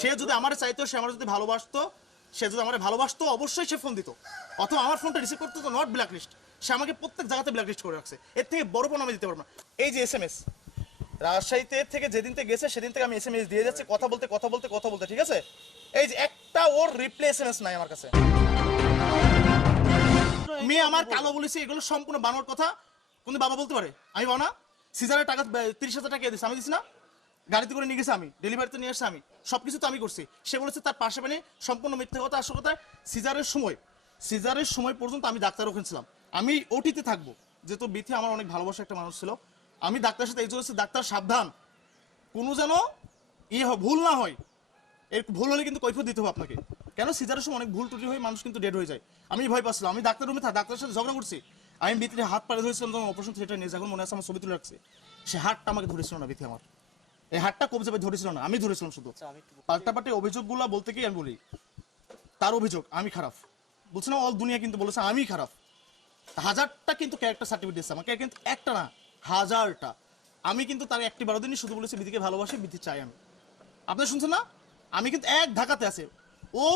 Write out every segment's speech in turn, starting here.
সে যদি আমার চাইতো সে আমার যদি ভালোবাসতো সে যদি আমার ভালোবাসতো অবশ্যই সে ফোন দিত। অথবা আমার ফোনটা রিসিভ করতো তো নট ব্ল্যাক লিস্ট সে আমাকে প্রত্যেক জায়গাতে ব্ল্যাক লিস্ট করে রাখছে। এর থেকে বড় ফোন আমি দিতে পারব না। এই যে এস এম এস রাজশাহীতে থেকে যেদিন থেকে গেছে সেদিন থেকে আমি এস এম এস দিয়ে যাচ্ছি। কথা বলতে কথা বলতে কথা বলতে ঠিক আছে? এই যে একটা ওর রিপ্লে এস এম এস নাই আমার কাছে। মেয়ে আমার কালো বলেছি এগুলো সম্পূর্ণ বানোর কথা। কোন বাবা বলতে পারে? আমি বাবা না? সিজারের টাকা তিরিশ হাজার টাকা দিয়েছি আমি দিছি না? গাড়িতে করে নিয়ে গেছি আমি ডেলিভারিতে নিয়ে আসছি আমি সব কিছু তো আমি করছি। সে বলেছে তার পাশে মানে সম্পূর্ণ মিথ্যে কথা, আসল কথা, সিজারের সময় সিজারের সময় পর্যন্ত আমি ডাক্তার ওখানে ছিলাম আমি ওটিতে থাকব, যেহেতু বিথি আমার অনেক ভালোবাসা একটা মানুষ ছিল। আমি ডাক্তারের সাথে এই জন্য ডাক্তার, সাবধান। কোনো যেন ইয়ে ভুল না হয়, এর ভুল হলে কিন্তু কৈফত দিতে হবে আপনাকে। কেন? সিজারের সময় অনেক ভুল ত্রুটি হয়ে, মানুষ কিন্তু ডেড হয়ে যায়। আমি ভয় পাচ্ছিলাম, আমি ডাক্তার রুমে ডাক্তারের সাথে ঝগড়া করছি। আমি ভিতরে হাত পাড়ে ধরেছিলাম, তখন অপারেশন থিয়েটার নিয়ে যখন মনে আছে আমার ছবি তুলে রাখছে। সে হাতটা আমাকে ধরেছিল না বিথি আমার। এই হাতটা কবজে ভাই ধরেছিল না আমি ধরেছিলাম শুধু। পাল্টাপাল্টি অভিযোগগুলো বলতে কি আমি বলি তার অভিযোগ আমি খারাপ। বলছে না অল দুনিয়া কিন্তু বলেছে আমি খারাপ। হাজারটা কিন্তু ক্যারেক্টার সার্টিফিকেট দিচ্ছে আমাকে কিন্তু একটা না হাজারটা। আমি কিন্তু তার একটি বারো দিনই শুধু বলেছি বিধিকে ভালোবাসি বিধি চাই আমি। আপনারা শুনছেন না? আমি কিন্তু এক ঢাকাতে আছে। ও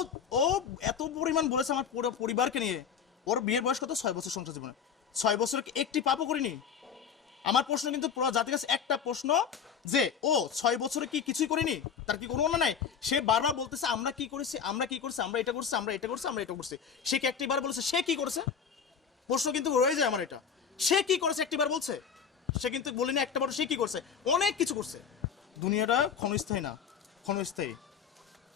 ও এত পরিমাণ বলেছে আমার পুরো পরিবারকে নিয়ে। ওর বিয়ের বয়স কত? ছয় বছর সংসার জীবনে। ছয় বছর একটি পাপও করিনি? আমার প্রশ্ন কিন্তু পুরো জাতির কাছে একটা প্রশ্ন যে, ও, ছয় বছরে কি কিছুই করিনি? তার কি কোনো নাই? সে বারবার বলতেছে, আমরা কি করেছি? আমরা কি করছি? আমরা এটা করছি? আমরা এটা করছি? আমরা এটা করছি? সে কি একটি বার বলেছে? সে কি করেছে? প্রশ্ন কিন্তু রয়ে যায় আমার এটা। সে কি করেছে একটিবার বলছে? সে কিন্তু বলিনি একটা বার, সে কি করছে? অনেক কিছু করছে। দুনিয়াটা ক্ষণস্থায়ী না, ক্ষণস্থায়ী,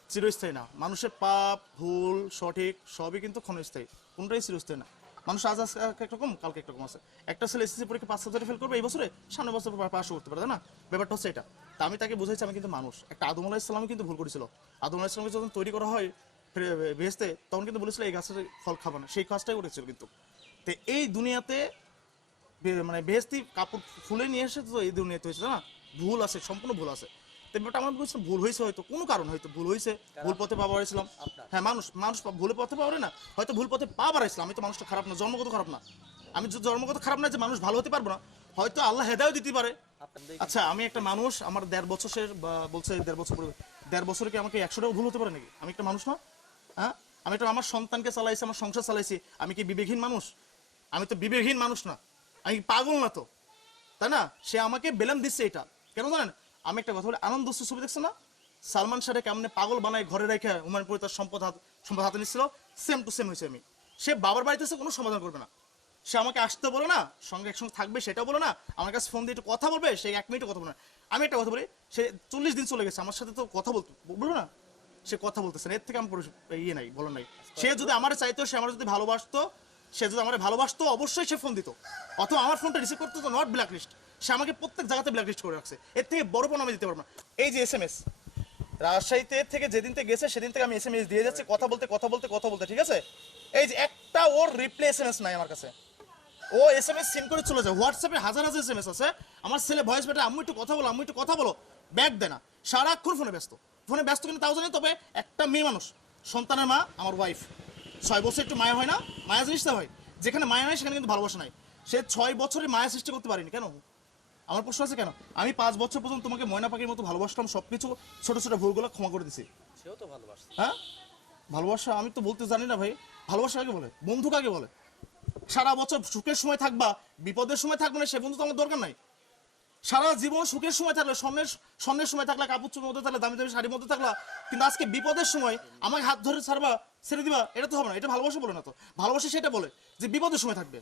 চিরস্থায়ী না। মানুষের পাপ, ভুল, সঠিক, সবই কিন্তু ক্ষণস্থায়ী। কোনটাই চিরস্থায়ী না। মানুষ আজ একরকম কালকে একরকম আছে। একটা ছেলে এসএসসি পরীক্ষা পাঁচ হাজারে ফেল করবে এই বছরে, সামনের বছর পাশ করতে পারে না? ব্যাপারটা হচ্ছে এটা। তা আমি তাকে বুঝাইছি, আমি কিন্তু মানুষ। একটা আদম আলাহ ইসলামও কিন্তু ভুল করেছিল। আদম আলাহ ইসলামকে যখন তৈরি করা হয় ভেস্তে, তখন কিন্তু বলেছিল, এই গাছের ফল খাব না। সেই কাজটাই করেছিল কিন্তু। তো এই দুনিয়াতে মানে বেহেস্তি কাপড় ফুলে নিয়ে এসে তো এই দুনিয়াতে হয়েছে না? ভুল আছে, সম্পূর্ণ ভুল আছে। ব্যাপারটা আমার বুঝছিলাম ভুল হয়েছে হয়তো কোনো কারণ হয়তো ভুল হয়েছে ভুল পথে পা বাড়াইছিলাম। হ্যাঁ মানুষ মানুষ ভুল পথে না হয়তো ভুল পথে পা বাড়াইছিলাম আমি তো মানুষটা খারাপ না জন্মগত খারাপ না। আমি জন্মগত খারাপ না যে মানুষ ভালো হতে পারব না হয়তো আল্লাহ হেদায়ও দিতে পারে। আচ্ছা আমি একটা মানুষ আমার দেড় বছরের বলছে দেড় বছর পরে দেড় বছরে কি আমাকে একশোটাও ভুল হতে পারে নাকি? আমি একটা মানুষ না? হ্যাঁ? আমি একটা আমার সন্তানকে চালাইছি আমার সংসার চালাইছি আমি কি বিবেকহীন মানুষ? আমি তো বিবেকহীন মানুষ না আমি পাগল না তো? তাই না? সে আমাকে বেলাম দিচ্ছে এটা। কেন জানেন? আমি একটা কথা বলি, আনন্দ ছবি দেখছে না? সালমান শাহরে কেমনে পাগল বানায় ঘরে রেখে হুমায়ুন তার সম্পদ হাত সম্পদ হাতে নিচ্ছিল সেম টু সেম হয়েছে আমি। সে বাবার বাড়িতে এসে কোনো সমাধান করবে না। সে আমাকে আসতে বলো না, সঙ্গে একসঙ্গে থাকবে সেটাও বলো না, আমার কাছে ফোন দিয়ে একটু কথা বলবে, সে এক মিনিটও কথা বলে না। আমি একটা কথা বলি, সে চল্লিশ দিন চলে গেছে, আমার সাথে তো কথা বলতো বলবে না? সে কথা বলতেছে না, এর থেকে আমি ইয়ে নাই বলো নাই। সে যদি আমার চাইতো, সে আমার যদি ভালোবাসতো, সে যদি আমার ভালোবাসতো, অবশ্যই সে ফোন দিত। অথবা আমার ফোনটা রিসিভ করতো, তো নট ব্ল্যাক লিস্ট সে আমাকে প্রত্যেক জায়গাতে ব্ল্যাক লিস্ট করে রাখছে। এর থেকে বড় ফোন আমি দিতে পারব না। এই যে এস এম এস রাজশাহীতে থেকে যেদিন থেকে গেছে, সেদিন থেকে আমি এস এম এস দিয়ে যাচ্ছি, কথা বলতে কথা বলতে কথা বলতে, ঠিক আছে? এই যে একটা ওর রিপ্লে এস এম এস নাই আমার কাছে। ও এস এম এস সেন্ড করে চলে যায়। হোয়াটসঅ্যাপে হাজার হাজার এস এম এস আছে। আমার ছেলে ভয়েস বেটা আম্মু একটু কথা বলো আমি একটু কথা বলো, ব্যাগ দেয় না। সারাক্ষণ ফোনে ব্যস্ত। ফোনে ব্যস্ত কিন্তু তাও জানি, তবে একটা মেয়ে মানুষ, সন্তানের মা, আমার ওয়াইফ ছয় বছর একটু মায়া হয় না? মায়া জিনিসটা হয়। যেখানে মায়া নাই, সেখানে কিন্তু ভালোবাসা নাই। সে ছয় বছরে মায়া সৃষ্টি করতে পারেনি। কেন? আমার প্রশ্ন আছে কেন? আমি পাঁচ বছর পর্যন্ত তোমাকে ময়না পাখির মতো ভালোবাসতাম সব কিছু ছোটো ছোটো ভুলগুলো ক্ষমা করে দিছি। সেও তো ভালোবাসে হ্যাঁ? ভালোবাসা আমি তো বলতে জানি না ভাই। ভালোবাসা কাকে বলে? বন্ধু কাকে বলে? সারা বছর সুখের সময় থাকবা বিপদের সময় থাকবে না সে বন্ধু তো আমার দরকার নাই। সারা জীবন সুখের সময় থাকলে স্বর্ণের স্বর্ণের সময় থাকলে কাপড় চোপড়ের মধ্যে থাকলে দামি দামি শাড়ির মধ্যে থাকলা কিন্তু আজকে বিপদের সময় আমাকে হাত ধরে ছাড়বা ছেড়ে দিবা এটা তো হবে না এটা ভালোবাসা বলে না তো। ভালোবাসা সেটা বলে যে বিপদের সময় থাকবে।